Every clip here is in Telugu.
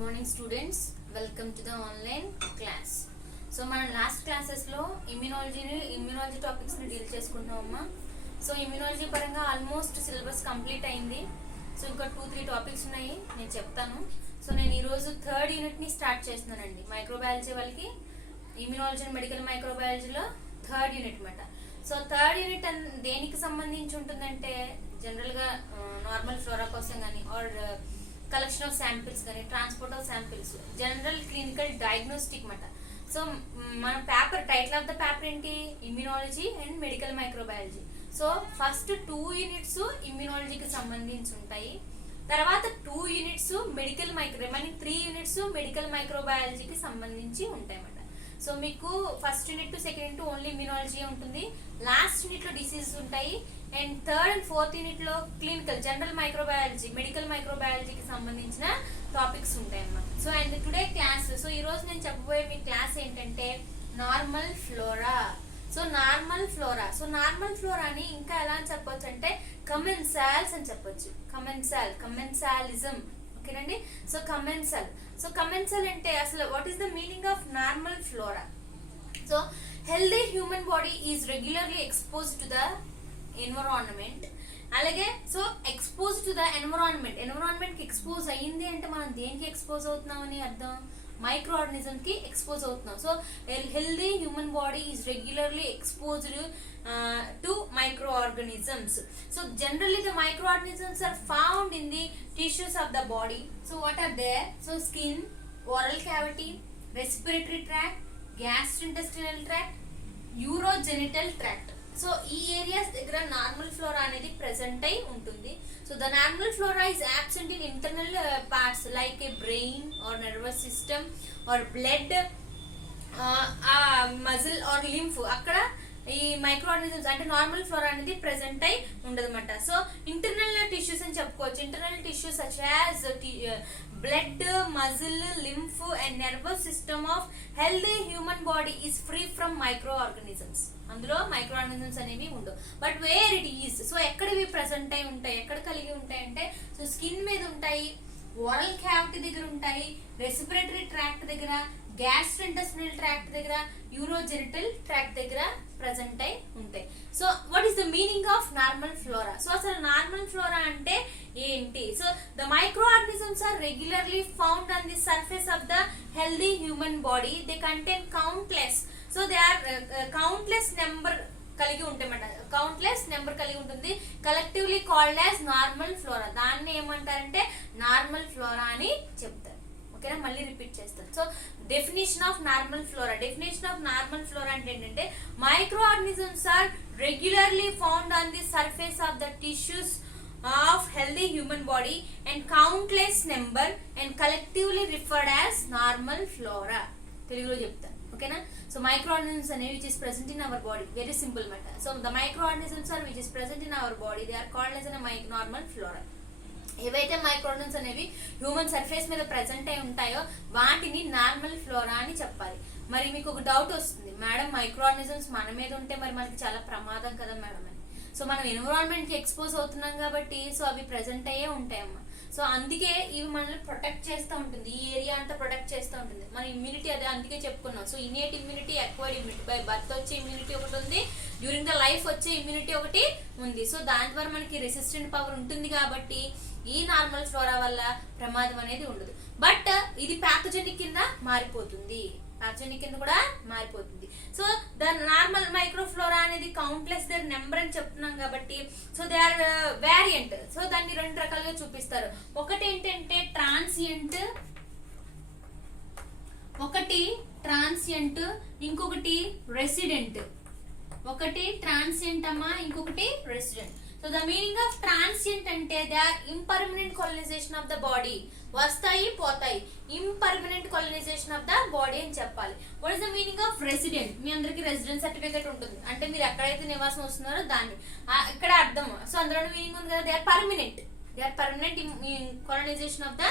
morning students, welcome to the online class. So మనం లాస్ట్ క్లాసెస్లో ఇమ్యూనాలజీ టాపిక్స్ని డీల్ చేసుకుంటున్నామమ్మా. సో ఇమ్యూనాలజీ పరంగా ఆల్మోస్ట్ సిలబస్ కంప్లీట్ అయింది. సో ఇంకా 2-3 టాపిక్స్ ఉన్నాయి, నేను చెప్తాను. సో నేను ఈరోజు 3rd యూనిట్ని స్టార్ట్ చేస్తున్నానండి. మైక్రోబయాలజీ వాళ్ళకి ఇమ్యూనాలజీ అండ్ మెడికల్ మైక్రోబయాలజీలో 3rd యూనిట్ అనమాట. సో 3rd యూనిట్ దేనికి సంబంధించి ఉంటుందంటే జనరల్గా నార్మల్ ఫ్లోరా కోసం కానీ ఆర్ కలెక్షన్ ఆఫ్ శాంపిల్స్ కానీ transport of samples general clinical diagnostic మాట. సో మన paper title of the paper ఏంటి? Immunology and medical microbiology. So first 2 units ఇమ్యూనాలజీకి సంబంధించి ఉంటాయి, తర్వాత 2 units medical remaining 3 units medical మైక్రోబయాలజీకి సంబంధించి ఉంటాయి అన్నమాట. సో మీకు first unit second unit only immunology ఉంటుంది, లాస్ట్ యూనిట్ లో డిసీజెస్ ఉంటాయి, and 3rd and 4th unit లో క్లినికల్ జనరల్ మైక్రోబయాలజీ మెడికల్ మైక్రోబయాలజీకి సంబంధించిన టాపిక్స్ ఉంటాయి అన్నమాట. So and today class, so ఈ రోజు నేను చెప్పబోయే మీ క్లాస్ ఏంటంటే నార్మల్ ఫ్లోరా. సో నార్మల్ ఫ్లోరాని ఇంకా ఎలా అని చెప్పొచ్చు అంటే కమెన్సాల్స్ అని చెప్పొచ్చు. కమెన్సాలిజం, ఓకేనండి. సో కమెన్సల్ అంటే అసలు what is the meaning of normal flora? So healthy human body is regularly expose to the environment. అలాగే so expose to the environment కి ఎక్స్పోజ్ అయ్యింది అంటే మనం దేనికి ఎక్స్పోజ్ అవుతున్నామని అర్థం? మైక్రో ఆర్గనిజం కి ఎక్స్పోజ్ అవుతున్నాం. So healthy human body is regularly exposed to microorganisms. So generally the micro organisms are found in the tissues of the body. So what are there? So skin, oral cavity, respiratory tract, gastrointestinal tract, urogenital tract. So ఈ ఏరియాస్ దగ్గర నార్మల్ ఫ్లోరా అనేది ప్రెసెంట్ అయి ఉంటుంది. So the normal flora is absent in internal parts like a brain or nervous system or blood, muscle or lymph. అక్కడ ఈ మైక్రో ఆర్గనిజమ్స్ అంటే నార్మల్ ఫ్లోరా అనేది ప్రెసెంట్ అయి ఉండదన్నమాట. సో ఇంటర్నల్ టిష్యూస్ అని చెప్పుకోవచ్చు. Internal tissues such as blood, muscle, lymph and nervous system of healthy human body is free from micro organisms. అందులో మైక్రో ఆర్గనిజమ్స్ అనేవి ఉండవు. But where it is, so ఎక్కడ ఇవి ప్రెసెంట్ అయి ఉంటాయి, ఎక్కడ కలిగి ఉంటాయి అంటే సో స్కిన్ మీద ఉంటాయి, ఓరల్ క్యావిటీ దగ్గర ఉంటాయి, రెస్పిరేటరీ ట్రాక్ట్ దగ్గర, గ్యాస్ట్రోఇంటెస్టినల్ ట్రాక్ట్ దగ్గర, యూరోజెనిటల్ ట్రాక్ట్ దగ్గర ప్రెసెంట్ అయి ఉంటాయి. So what is the meaning of normal flora? So అసలు నార్మల్ ఫ్లోరా అంటే ఏంటి? So the micro organisms are regularly found on the surface of the healthy human body. They contain countless, so they are countless number కలిగి ఉంటాయన్నమాట. కౌంట్లెస్ నెంబర్ కలిగి ఉంటుంది. Collectively called as normal flora. దాన్ని ఏమంటారంటే నార్మల్ ఫ్లోరా అని చెప్తారు. ఓకేనా, మళ్ళీ రిపీట్ చేస్తాను. So definition of normal flora అంటే ఏంటంటే micro organisms are regularly found on the surface of the tissues of healthy human body and countless number and collectively referred as normal flora. తెలుగులో చెప్తాను, ఓకేనా. సో మైక్రో ఆర్గనిజమ్స్ అనేవి which is present in our body, very simple మాట. So the micro organisms are which is present in our body, they are called as normal flora. ఏవైతే మైక్రోఆర్గనిజమ్స్ అనేవి హ్యూమన్ సర్ఫేస్ మీద ప్రెసెంట్ అయి ఉంటాయో వాటిని నార్మల్ ఫ్లోరా అని చెప్పాలి. మరి మీకు ఒక డౌట్ వస్తుంది, మేడం మైక్రోఆర్గనిజమ్స్ మన మీద ఉంటే మరి మనకి చాలా ప్రమాదం కదా మేడం అని. సో మనం ఎన్విరాన్మెంట్ కి ఎక్స్పోజ్ అవుతున్నాం కాబట్టి సో అవి ప్రెసెంట్ అయ్యే ఉంటాయమ్మా. సో అందుకే ఇవి మనల్ని ప్రొటెక్ట్ చేస్తూ ఉంటుంది, ఈ ఏరియా అంతా ప్రొటెక్ట్ చేస్తూ ఉంటుంది. మన ఇమ్యూనిటీ అదే అందుకే చెప్పుకున్నాం. So innate immunity, acquired immunity, by birth వచ్చే ఇమ్యూనిటీ ఒకటి ఉంది, డ్యూరింగ్ ద లైఫ్ వచ్చే ఇమ్యూనిటీ ఒకటి ఉంది. సో దాని ద్వారా మనకి రెసిస్టెంట్ పవర్ ఉంటుంది కాబట్టి ఈ నార్మల్ ఫ్లోరా వల్ల ప్రమాదం అనేది ఉండదు. బట్ ఇది ప్యాథోజెనిక్ కింద మారిపోతుంది, కూడా మారిపోతుంది. సో ద నార్మల్ మైక్రోఫ్లోరా అనేది కౌంట్లెస్ దేర్ నెంబర్ అని చెప్తున్నాం కాబట్టి so they are variant. So దాన్ని 2 రకాలుగా చూపిస్తారు. ఒకటి ఏంటంటే ట్రాన్సియంట్, ఇంకొకటి రెసిడెంట్. ఒకటి ట్రాన్సియంట్ అమ్మా, ఇంకొకటి resident. So the meaning of transient అంటే they are impermanent colonization of the body. వస్తాయి పోతాయి, impermanent colonization of the body అని చెప్పాలి. What is the meaning of resident? మీ అందరికి రెసిడెంట్ సర్టిఫికేట్ ఉంటుంది, అంటే మీరు ఎక్కడైతే నివాసం వస్తున్నారో దాన్ని ఇక్కడ అర్థం. సో అందులో మీనింగ్ ఉంది కదా, they are permanent colonization of the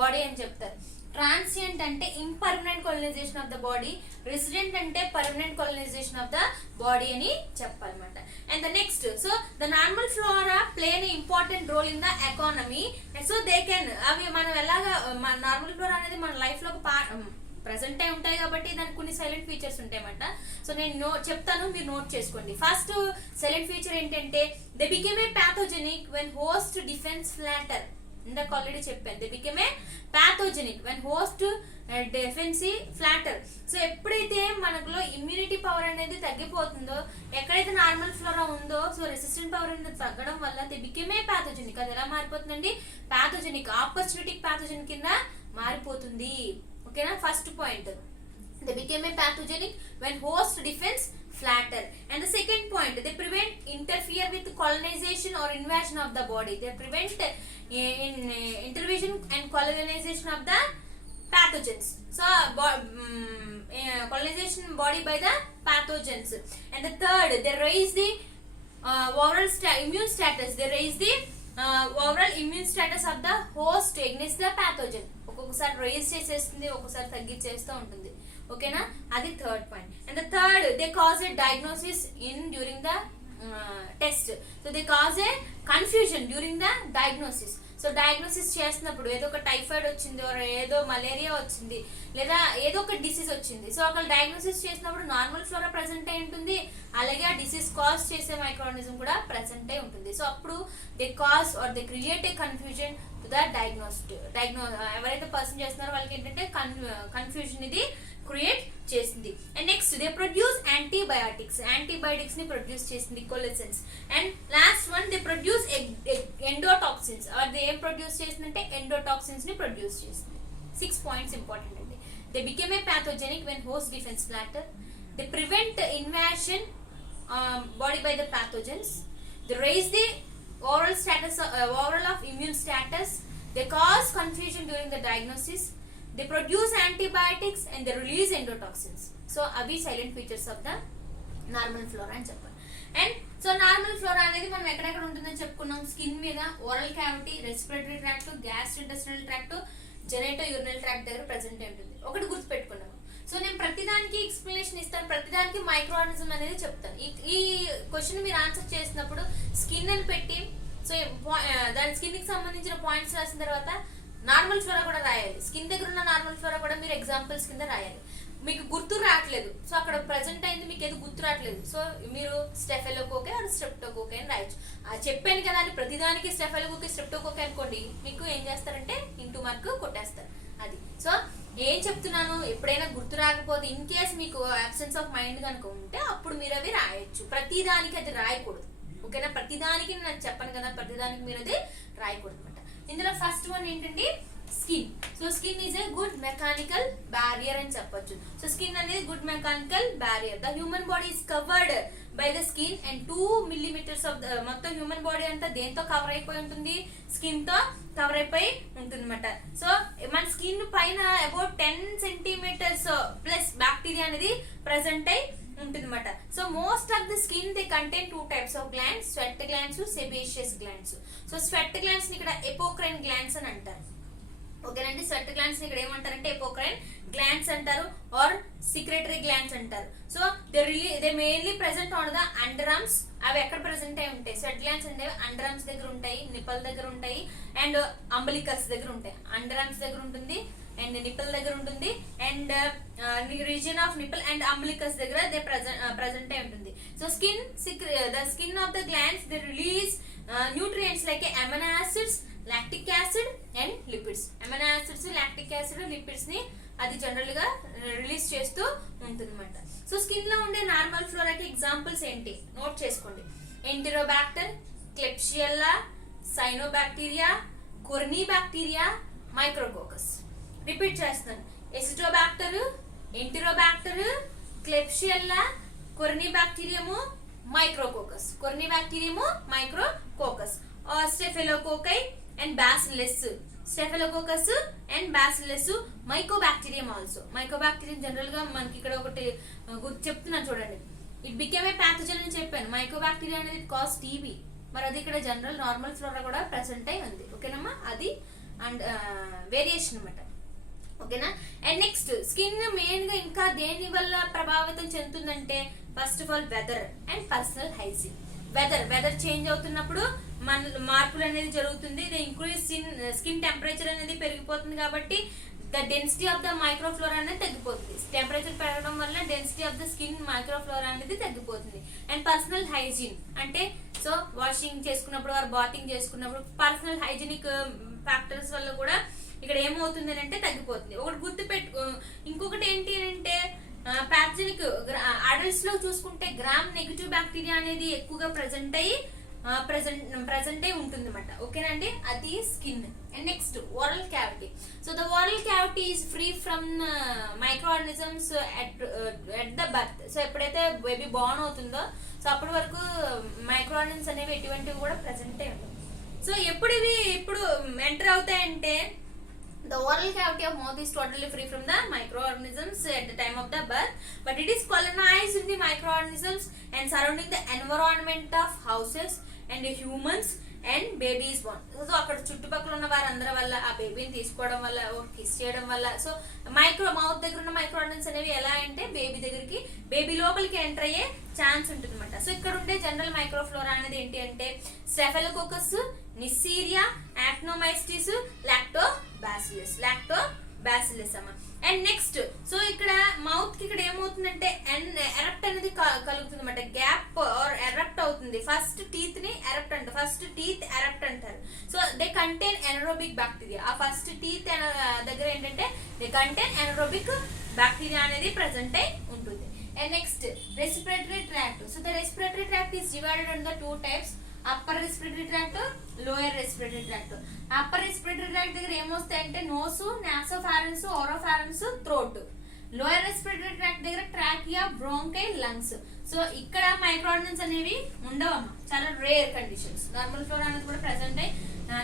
body అని చెప్తారు. ట్రాన్సియంట్ అంటే impermanent colonization of the body, resident అంటే permanent colonization of the body అని చెప్పాలన్నమాట. And the next, so the normal flora play an important role in the economy. So they can, అవి మనం ఎలాగా నార్మల్ ఫ్లోరా అనేది మన లైఫ్ లో ప్రెసెంట్ అయి ఉంటాయి కాబట్టి దానికి కొన్ని సైలెంట్ ఫీచర్స్ ఉంటాయన్నమాట. సో నేను చెప్తాను, మీరు నోట్ చేసుకోండి. ఫస్ట్ సైలెంట్ ఫీచర్ ఏంటంటే they became a pathogenic when host defence flatter. ఇందాక ఆల్రెడీ చెప్పాను, they became a pathogenic when host defensive flatter. So ఎప్పుడైతే మనలో ఇమ్యూనిటీ పవర్ అనేది తగ్గిపోతుందో, ఎక్కడైతే నార్మల్ ఫ్లోరా ఉందో, సో రెసిస్టెంట్ పవర్ అనేది తగ్గడం వల్ల దే బికేమ్ ఏ ప్యాథోజెనిక్. అది ఎలా మారిపోతుందండి? ప్యాథోజెనిక్, ఆపర్చునిటిక్ ప్యాథోజెనిక్ కింద మారిపోతుంది. ఓకేనా? First point, they became a pathogenic when host defense flatter. And the second point, they prevent interfere with colonization or invasion of the body. They prevent intervention and colonization of the pathogens. So colonization body by the pathogens. And the third, they raise the overall immune status. They raise the overall immune status of the host against the pathogen. ఒక్కొక్కసారి రైజ్ చేసేస్తుంది, ఒక్కొక్కసారి తగ్గించేస్తూ ఉంటుంది. ఓకేనా? అది third point. And the third, they cause A diagnosis in during the test. So they cause A confusion during the diagnosis. So diagnosis చేస్తున్నప్పుడు ఏదో ఒక టైఫాయిడ్ వచ్చింది, ఏదో మలేరియా వచ్చింది, లేదా ఏదో ఒక డిసీజ్ వచ్చింది. సో అక్కడ డయాగ్నోసిస్ చేసినప్పుడు నార్మల్ ఫ్లోరా ప్రెసెంట్ అయి ఉంటుంది, అలాగే ఆ డిసీజ్ కాజ్ చేసే మైక్రోఆర్గానిజం కూడా ప్రెసెంట్ అయి ఉంటుంది. సో అప్పుడు they cause are they create a confusion to the ఎవరైతే పర్సన్ చేస్తున్నారో వాళ్ళకి ఏంటంటే కన్ఫ్యూజన్ ఇది క్రియేట్ చేసింది. And next, they produce antibiotics ని ప్రొడ్యూస్ చేసింది, colicins. And last one, they produce endotoxins. అది ఏం ప్రొడ్యూస్ చేసిందంటే ఎండోటాక్సిన్స్ ని ప్రొడ్యూస్ చేసింది. 6 పాయింట్స్ ఇంపార్టెంట్ అండి. They became a pathogenic when host defence falter. They prevent invasion body by the pathogens. They raise the overall of immune status. They cause confusion during the diagnosis. They produce antibiotics and they release endotoxins. So అవి silent features of the normal flora అని చెప్పాలి. అండ్ సో నార్మల్ ఫ్లోరా అనేది మనం ఎక్కడెక్కడ ఉంటుందని చెప్పుకున్నాం. స్కిన్ మీద, oral cavity, respiratory tract, gastrointestinal tract, genito urinal tract దగ్గర ప్రెసెంట్ అయి ఉంటుంది. ఒకటి గుర్తుపెట్టుకున్నాము. సో నేను ప్రతిదానికి ఎక్స్ప్లెనేషన్ ఇస్తాను, ప్రతిదానికి మైక్రోఆర్గానిజం అనేది చెప్తాను. ఈ క్వశ్చన్ మీరు ఆన్సర్ చేసినప్పుడు స్కిన్ అని పెట్టి, సో దాని స్కిన్ కి సంబంధించిన పాయింట్స్ రాసిన తర్వాత నార్మల్ ఫ్లోరా కూడా రాయాలి. స్కిన్ దగ్గర ఉన్న నార్మల్ ఫ్లోరా కూడా మీరు ఎగ్జాంపుల్స్ కింద రాయాలి. మీకు గుర్తు రావట్లేదు, సో అక్కడ ప్రెసెంట్ అయింది, మీకు ఏది గుర్తు రావట్లేదు, సో మీరు స్టెఫెలోకోకే ఆర్ స్ట్రెప్టోకోకే అని రాయొచ్చు. చెప్పాను కదా అని ప్రతిదానికి స్టెఫెలోకోకే స్ట్రెప్టోకోకే అనుకోండి, మీకు ఏం చేస్తారంటే ఇంటూ మార్క్ కొట్టేస్తారు. అది సో ఏం చెప్తున్నాను, ఎప్పుడైనా గుర్తు రాకపోతే ఇన్ కేస్ మీకు అబ్సెన్స్ ఆఫ్ మైండ్ కనుక ఉంటే అప్పుడు మీరు అవి రాయొచ్చు. ప్రతిదానికి అది రాయకూడదు. ఓకేనా? ప్రతిదానికి నేను చెప్పను కదా, ప్రతిదానికి మీరు అది రాయకూడదు అనమాట. ఇందులో ఫస్ట్ వన్ ఏంటంటే skin. So skin is a good mechanical barrier అని చెప్పొచ్చు. సో స్కిన్ అనేది good mechanical barrier. The human body is covered by the skin and 2 millimeters of the మొత్తం హ్యూమన్ బాడీ అంతా దేంతో కవర్ అయిపోయి ఉంటుంది? స్కిన్ తో కవర్ అయిపోయి ఉంటుంది అనమాట. సో మన స్కిన్ పైన అబౌట్ 10 centimeters ప్లస్ బ్యాక్టీరియా అనేది ప్రెసెంట్ అయి ఉంటుంది అనమాట. So most of the skin they contain 2 types of glands, sweat glands, sebaceous glands. So sweat glands ని ఇక్కడ ఎపోక్రైన్ గ్లాండ్స్ అని అంటారు. ఓకేనండి? స్వెట్ గ్లాండ్స్ ని ఇక్కడ ఏమంటారంటే ఎపోక్రైన్ గ్లాండ్స్ అంటారు ఆర్ సిక్రెటరీ గ్లాండ్స్ అంటారు. So they mainly present on the under arms. అవి ఎక్కడ ప్రెసెంట్ అయి ఉంటాయి? స్వెట్ గ్లాండ్స్ అంటే అండర్ ఆర్మ్స్ దగ్గర ఉంటాయి, నిపల్ దగ్గర ఉంటాయి, అండ్ అంబలికల్స్ దగ్గర ఉంటాయి. అండర్ ఆర్మ్స్ దగ్గర ఉంటుంది అండ్ నిపల్ దగ్గర ఉంటుంది, and region of nipple and umbilicus దగ్గర దే ప్రెసెంట్ అయి ఉంటుంది. So the skin of the glands they release nutrients like amino acids, lactic acid and lipids. Amino acids, lactic acid, lipids ని అది జనరల్ గా రిలీజ్ చేస్తూ ఉంటుంది అనమాట. సో స్కిన్ లో ఉండే నార్మల్ ఫ్లోరాకి ఎగ్జాంపుల్స్ ఏంటి నోట్ చేసుకోండి. Enterobacter, klebsiella, cyanobacteria, corynebacteria, micrococcus. Repeat చేస్తున్నాను. Acetobacter, enterobacter, klebsiella, corynebacterium, micrococcus. Corynebacterium, micrococcus. Staphylococci and bacillus. Staphylococcus and bacillus, mycobacterium also. Mycobacterium general గా మనకి ఇక్కడ ఒకటి చెప్తున్నాను చూడండి. ఇట్ బికేమ్ ఏ ప్యాథోజన్ అని చెప్పాను. మైకోబాక్టీరియా అనేది కాజ్ టీబీ. మరి అది ఇక్కడ జనరల్ నార్మల్ ఫ్లోరా కూడా ప్రెసెంట్ అయి ఉంది. ఓకేనమ్మా? అది అండ్ వేరియేషన్ అనమాట. ఓకేనా. అండ్ నెక్స్ట్ స్కిన్ మెయిన్ గా ఇంకా దేని వల్ల ప్రభావితం చెందుతుందంటే first of all weather and personal hygiene. Weather change అవుతున్నప్పుడు మన మార్పులు అనేది జరుగుతుంది. ఇది ఇంక్రీజ్ స్కిన్ టెంపరేచర్ అనేది పెరిగిపోతుంది కాబట్టి the density of the microflora అనేది తగ్గిపోతుంది. టెంపరేచర్ పెరగడం వల్ల density of the skin microflora అనేది తగ్గిపోతుంది. అండ్ పర్సనల్ హైజీన్ అంటే సో వాషింగ్ చేసుకున్నప్పుడు ఆర్ బాతింగ్ చేసుకున్నప్పుడు పర్సనల్ హైజీనిక్ ఫ్యాక్టర్స్ వల్ల కూడా ఇక్కడ ఏమవుతుంది అంటే తగ్గిపోతుంది. ఒకటి గుర్తు పెట్టు. ఇంకొకటి ఏంటి అంటే ప్యాథోజెనిక్ అడల్ట్స్ లో చూసుకుంటే గ్రామ్ నెగిటివ్ బ్యాక్టీరియా అనేది ఎక్కువగా ప్రజెంట్ అయి ఉంటుంది అనమాట. ఓకేనండి, అది skin. And next oral cavity. So the oral cavity is free from micro organisms at the birth. So ఎప్పుడైతే బేబీ బార్న్ అవుతుందో సో అప్పటి వరకు మైక్రో ఆర్గానిజమ్స్ అనేవి ఎటువంటివి కూడా ప్రజెంట్ అయి ఉంటుంది. సో ఎప్పుడు ఇవి enter అవుతాయంటే the oral cavity of mouth is totally free from the microorganisms at the time of the birth, but it is colonized with the microorganisms and surrounding the environment of houses and humans and baby is born. So అక్కడ చుట్టుపక్కల ఉన్న వారందరి వల్ల ఆ బేబీని తీసుకోవడం వల్ల కిస్ చేయడం వల్ల సో మౌత్ దగ్గర ఉన్న మైక్రో ఆర్గానిజమ్స్ అనేవి ఎలా అంటే బేబీ లోపలికి ఎంటర్ అయ్యే ఛాన్స్ ఉంటుంది అనమాట. సో ఇక్కడ ఉండే జనరల్ మైక్రోఫ్లోరా అనేది ఏంటి అంటే స్టెఫెలోకోకస్, నిస్సీరియా, యాక్నోమైస్టిస్, లాక్టోబాసిల్లస్ అమ్మ. అండ్ నెక్స్ట్ సో ఇక్కడ మౌత్ కి ఇక్కడ ఏమవుతుందంటే ఎరప్ట్ అనేది కలుగుతుంది అనమాట. గ్యాప్ ఆర్ ఎరప్ట్ అవుతుంది. ఫస్ట్ టీత్ ఎరప్ట్ అంటారు. So they contain anaerobic bacteria. ఆ ఫస్ట్ టీత్ దగ్గర ఏంటంటే దే కంటైన్ ఎనరోబిక్ బ్యాక్టీరియా అనేది ప్రెసెంట్ అయి ఉంటుంది. And next respiratory tract. So the respiratory tract is divided in the 2 types, upper respiratory tract, lower respiratory tract. Upper respiratory tract దగ్గర ఏమొస్తాయంటే nose, nasopharynx, oropharynx, throat. Lower respiratory tract దగ్గర ట్రాకియా, బ్రోంకై, లంగ్స్. సో ఇక్కడ మైక్రో ఆర్గానిజమ్స్ అనేవి ఉండవమ్మా, చాలా రేర్ కండిషన్స్. నార్మల్ ఫ్లోరా అనేది కూడా ప్రెసెంట్ అయి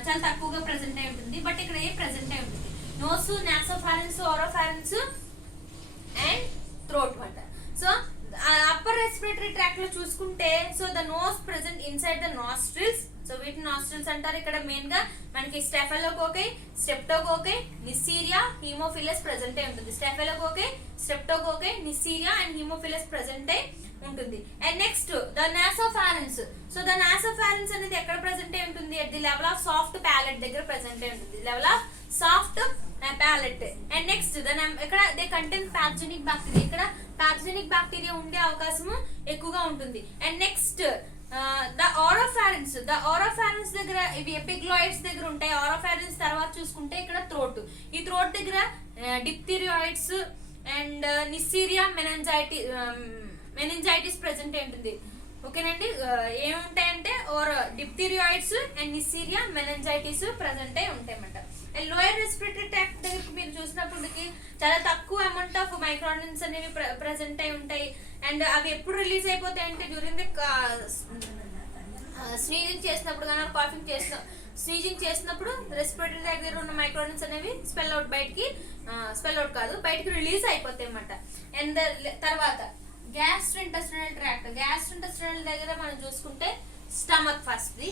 చాలా తక్కువగా ప్రెసెంట్ అయి ఉంటుంది. బట్ ఇక్కడ ఏ ప్రెసెంట్ అయి ఉంటుంది nose, nasopharynx, oropharynx and throat మాట. సో అప్పర్ రెస్పిరేటరీ ట్రాక్ట్ లో చూసుకుంటే so the nose present inside the nostrils. So వీటిని నాస్ట్రిల్స్ అంటారు. ఇక్కడ మెయిన్ గా మనకి staphylococci, streptococci, neisseria, haemophilus present అయి ఉంటుంది. Staphylococci, streptococci, neisseria and haemophilus present అయి ఉంటుంది. And next the nasopharynx. So the nasopharynx అనేది ఎక్కడ ప్రెసెంట్ అయి ఉంటుంది? At the level of soft palate దగ్గర ప్రెసెంట్ అయి ఉంటుంది. Level of soft palate. And next ఇక్కడ దే కంటైన్ ప్యాథోజెనిక్ బ్యాక్టీరియా. ఇక్కడ ప్యాథోజెనిక్ బ్యాక్టీరియా ఉండే అవకాశం ఎక్కువగా ఉంటుంది. And next the oropharynx. The oropharynx దగ్గర ఇవి ఎపిగ్లాయిడ్స్ దగ్గర ఉంటాయి. ఓరోఫారెన్స్ తర్వాత చూసుకుంటే ఇక్కడ థ్రోట్. ఈ థ్రోట్ దగ్గర డిప్థీరియాయిడ్స్ అండ్ నిస్సీరియా, మెనింజైటిస్ ప్రెసెంట్ అయి ఉంటుంది. ఓకేనండి, ఏముంటాయంటే డిప్థీరియాయిడ్స్ అండ్ నిస్సీరియా, మెనింజైటిస్ ప్రెసెంట్ అయి ఉంటాయి అన్నమాట. అండ్ లోయర్ రెస్పిరేటరీ ట్రాక్ట్ దగ్గరికి మీరు చూసినప్పటికి చాలా తక్కువ అమౌంట్ ఆఫ్ మైక్రో ఆర్గానిజమ్స్ అనేవి ప్రెసెంట్ అయి ఉంటాయి. అండ్ అవి ఎప్పుడు రిలీజ్ అయిపోతాయి అంటే డ్యూరింగ్ ది స్నీజింగ్ చేసినప్పుడు కానీ కాఫింగ్ స్నీజింగ్ చేసినప్పుడు రెస్పిరేటరీ ట్రాక్ట్ దగ్గర ఉన్న మైక్రో ఆర్గానిజమ్స్ అనేవి బయటికి రిలీజ్ అయిపోతాయి అన్నమాట. అండ్ తర్వాత గ్యాస్ట్రోఇంటెస్టైనల్ ట్రాక్ట్. గ్యాస్ట్రోఇంటెస్టైనల్ దగ్గర మనం చూసుకుంటే stomach first the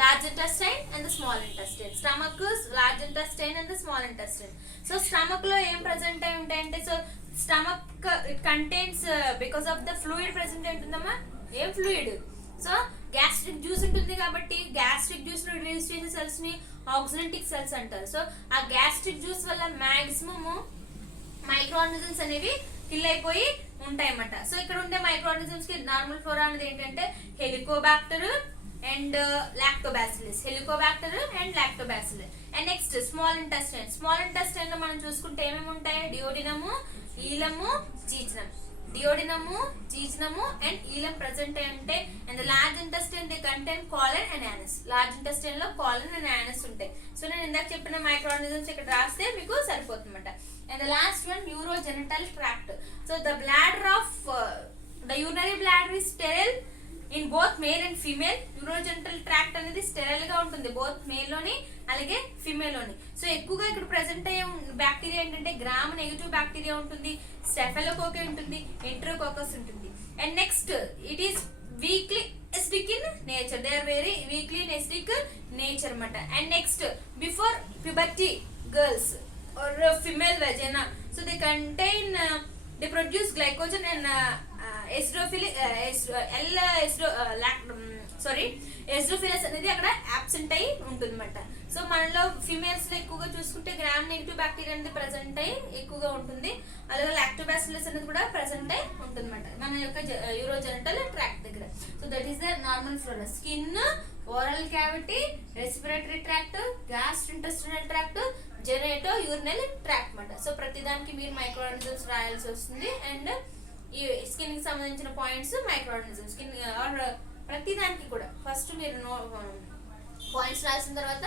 large intestine and the small intestine. Stomach is large intestine and the small intestine. So stomach lo em present ayi untayante so stomach it contains because of the fluid present ayi untundamma em fluid. So gastric juice untundi kabatti gastric juice nu release chese cells ni oxalatic cells antaru. So aa gastric juice valla maximum microorganisms అనేవి కిల్ అయిపోయి ఉంటాయి అన్నమాట. సో ఇక్కడ ఉండే మైక్రోఆర్గానిజమ్స్ కి నార్మల్ ఫ్లోరా అనేది ఏంటంటే Helicobacter and helicobacter and lactobacillus. And next small intestine లో మనం చూసుకుంటే ఏమేమి ఉంటాయి? డియోడినము, ఈలము, జీజనము అండ్ ఈలం ప్రెసెంట్ అయి ఉంటాయి. And large intestine they contain colon and anus. Large intestine లో కాలన్ అండ్ యానస్ ఉంటాయి. సో నేను ఇందాక చెప్పిన మైక్రోఆర్గానిజమ్స్ ఇక్కడ రాస్తే మీకు సరిపోతుంది అన్నమాట. And the last one urogenital tract. So the bladder of the urinary bladder is sterile in both male and female. Urogenital tract అనేది స్టెరైల్ గా ఉంటుంది బోత్ మేల్ లోని అలాగే ఫీమేల్ లోని. సో ఎక్కువగా ఇక్కడ ప్రెసెంట్ అయ్యే బ్యాక్టీరియా ఏంటంటే గ్రామ్ నెగటివ్ బ్యాక్టీరియా ఉంటుంది, స్టెఫెలోకోకై ఉంటుంది, ఎంటరోకోకస్ ఉంటుంది. And next it is weakly acidic in nature. They are very weakly acidic nature అన్నమాట. And next before puberty girls or female vagina. So they contain, they produce glycogen and ఎస్ట్రోఫిలస్ అనేది అక్కడ అబ్సెంట్ అయి ఉంటుంది అనమాట. సో మనలో ఫిమేల్స్ లో ఎక్కువగా చూసుకుంటే గ్రామ్ నెగిటివ్ బ్యాక్టీరియా అనేది ప్రెసెంట్ అయి ఎక్కువగా ఉంటుంది. అలాగే లాక్టోబాసిల్లస్ అనేది కూడా ప్రెసెంట్ అయి ఉంటుంది అనమాట మన యొక్క యూరోజెనిటల్ ట్రాక్ట్ దగ్గర. So that is the normal flora. Skin, oral cavity, respiratory tract, gastrointestinal tract, genito urinal tract అనమాట. సో ప్రతిదానికి మీరు మైక్రో ఆర్గానిజమ్స్ రాయాల్సి వస్తుంది. అండ్ ఈ స్కిన్ కి సంబంధించిన points micro organisms, skin or ప్రతి దానికి కూడా ఫస్ట్ మీరు పాయింట్స్ రాసిన తర్వాత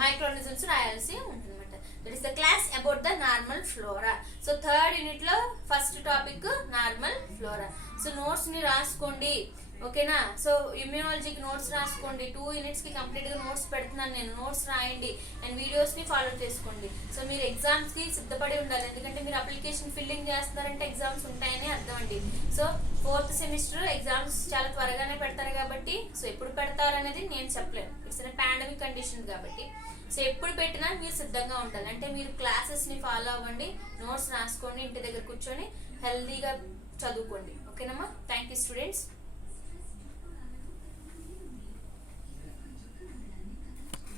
మైక్రో ఆర్గానిజమ్స్ రాయాల్సి ఉంటుంది అనమాట. That is the class about the normal flora. So third unit లో first topic normal flora. So notes ని రాసుకోండి, ఓకేనా. సో ఇమ్యూనాలజీకి నోట్స్ రాసుకోండి. 2 యూనిట్స్ కి కంప్లీట్ గా నోట్స్ పెడుతున్నాను నేను. నోట్స్ రాయండి అండ్ వీడియోస్ ని ఫాలో చేసుకోండి. సో మీరు ఎగ్జామ్స్ కి సిద్ధపడి ఉండాలి, ఎందుకంటే మీరు అప్లికేషన్ ఫిల్లింగ్ చేస్తున్నారంటే ఎగ్జామ్స్ ఉంటాయని అర్థం అండి. సో 4th సెమిస్టర్ ఎగ్జామ్స్ చాలా త్వరగానే పెడతారు కాబట్టి, సో ఎప్పుడు పెడతారు అనేది నేను చెప్పలేను, ఇట్స్ పాండమిక్ కండిషన్ కాబట్టి. సో ఎప్పుడు పెట్టినా మీరు సిద్ధంగా ఉండాలి. అంటే మీరు క్లాసెస్ ని ఫాలో అవ్వండి, నోట్స్ రాసుకోండి, ఇంటి దగ్గర కూర్చొని హెల్దీగా చదువుకోండి, ఓకేనమ్మా. Thank you students.